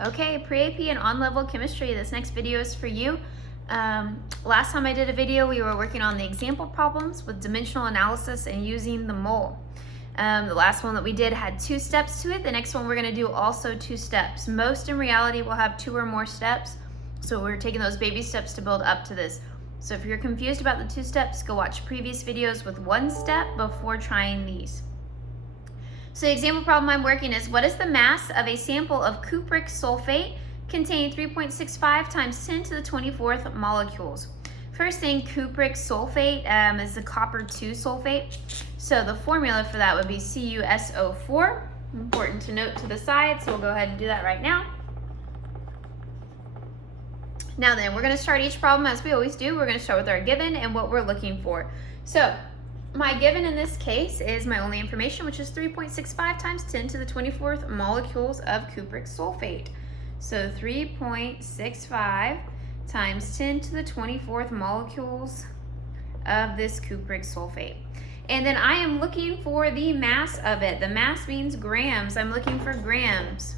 Okay, pre-AP and on-level chemistry, this next video is for you. Last time I did a video, we were working on the example problems with dimensional analysis and using the mole. The last one that we did had 2 steps to it. The next one we're gonna do also 2 steps. Most in reality will have 2 or more steps, so we're taking those baby steps to build up to this. So if you're confused about the 2 steps, go watch previous videos with 1 step before trying these. So the example problem I'm working is, what is the mass of a sample of cupric sulfate containing 3.65 times 10 to the 24th molecules? First thing, cupric sulfate is the copper 2 sulfate. So the formula for that would be CuSO4. Important to note to the side, so we'll go ahead and do that right now. Now then, we're going to start each problem as we always do. We're going to start with our given and what we're looking for. So my given in this case is my only information, which is 3.65 times 10 to the 24th molecules of cupric sulfate. So 3.65 times 10 to the 24th molecules of this cupric sulfate. And then I am looking for the mass of it. The mass means grams. I'm looking for grams.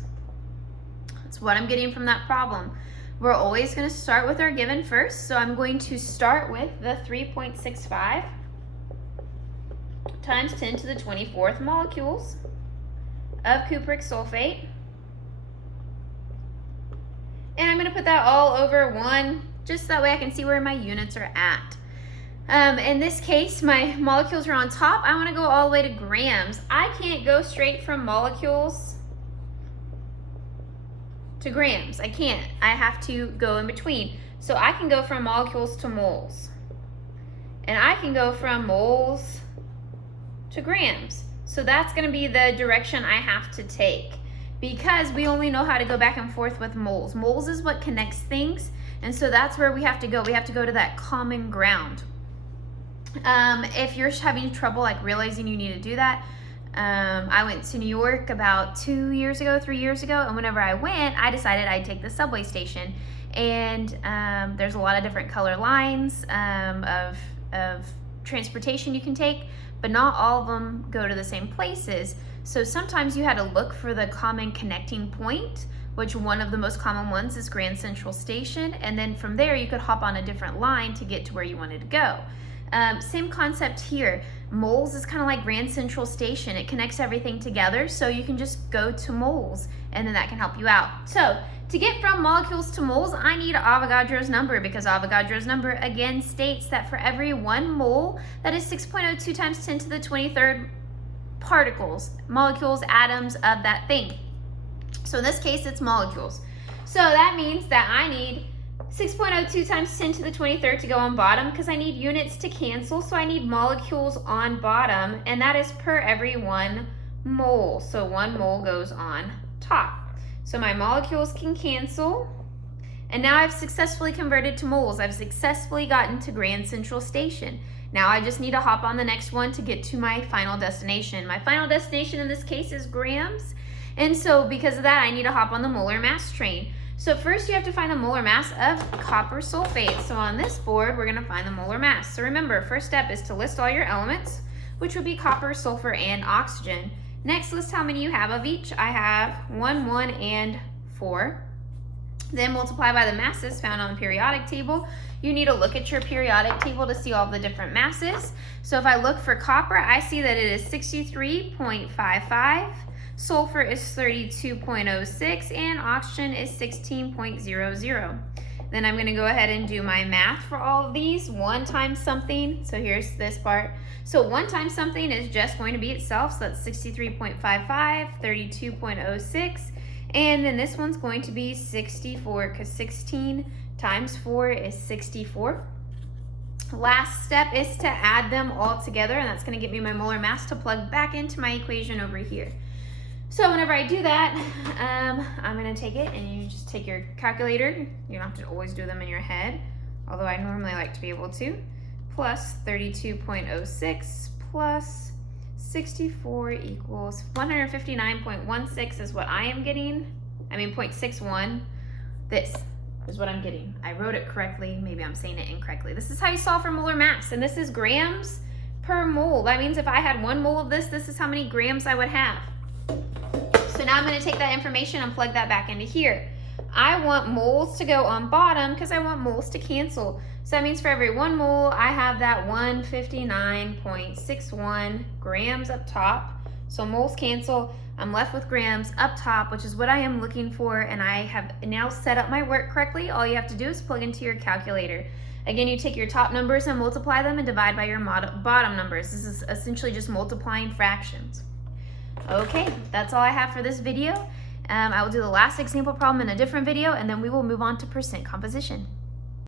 That's what I'm getting from that problem. We're always going to start with our given first. So I'm going to start with the 3.65 times 10 to the 24th molecules of cupric sulfate. And I'm going to put that all over 1, just that way I can see where my units are at. In this case, my molecules are on top. I want to go all the way to grams. I can't go straight from molecules to grams. I can't. I have to go in between. So I can go from molecules to moles. And I can go from moles to grams. So that's going to be the direction I have to take, because we only know how to go back and forth with moles. Moles is what connects things, and so that's where we have to go. We have to go to that common ground. If you're having trouble like realizing you need to do that, I went to New York about 3 years ago, and whenever I went, I decided I'd take the subway station. And there's a lot of different color lines of transportation you can take, but not all of them go to the same places. So sometimes you had to look for the common connecting point, which one of the most common ones is Grand Central Station, and then from there you could hop on a different line to get to where you wanted to go. Same concept here. Moles is kind of like Grand Central Station. It connects everything together, so you can just go to moles, and then that can help you out. So to get from molecules to moles, I need Avogadro's number, because Avogadro's number again states that for every 1 mole, that is 6.02 times 10 to the 23rd particles, molecules, atoms of that thing. So in this case, it's molecules. So that means that I need 6.02 times 10 to the 23rd to go on bottom, because I need units to cancel, so I need molecules on bottom, and that is per every 1 mole. So 1 mole goes on top. So my molecules can cancel, and now I've successfully converted to moles. I've successfully gotten to Grand Central Station. Now I just need to hop on the next one to get to my final destination. My final destination in this case is grams, and so because of that, I need to hop on the molar mass train. So first you have to find the molar mass of copper sulfate. So on this board, we're gonna find the molar mass. So remember, first step is to list all your elements, which would be copper, sulfur, and oxygen. Next, list how many you have of each. I have 1, 1, and 4. Then multiply by the masses found on the periodic table. You need to look at your periodic table to see all the different masses. So if I look for copper, I see that it is 63.55. Sulfur is 32.06, and oxygen is 16.00. Then I'm going to go ahead and do my math for all of these. 1 times something, so here's this part. So 1 times something is just going to be itself, so that's 63.55, 32.06, and then this one's going to be 64, because 16 times 4 is 64. Last step is to add them all together, and that's going to give me my molar mass to plug back into my equation over here. So whenever I do that, I'm going to take it, and you just take your calculator. You don't have to always do them in your head, although I normally like to be able to. Plus 32.06 plus 64 equals 159.16 is what I am getting. I mean 0.61. This is what I'm getting. I wrote it correctly. Maybe I'm saying it incorrectly. This is how you solve for molar mass, and this is grams per mole. That means if I had 1 mole of this, this is how many grams I would have. So now I'm going to take that information and plug that back into here. I want moles to go on bottom because I want moles to cancel. So that means for every 1 mole, I have that 159.61 grams up top. So moles cancel. I'm left with grams up top, which is what I am looking for, and I have now set up my work correctly. All you have to do is plug into your calculator. Again, you take your top numbers and multiply them and divide by your bottom numbers. This is essentially just multiplying fractions. Okay, that's all I have for this video. I will do the last example problem in a different video, and then we will move on to percent composition.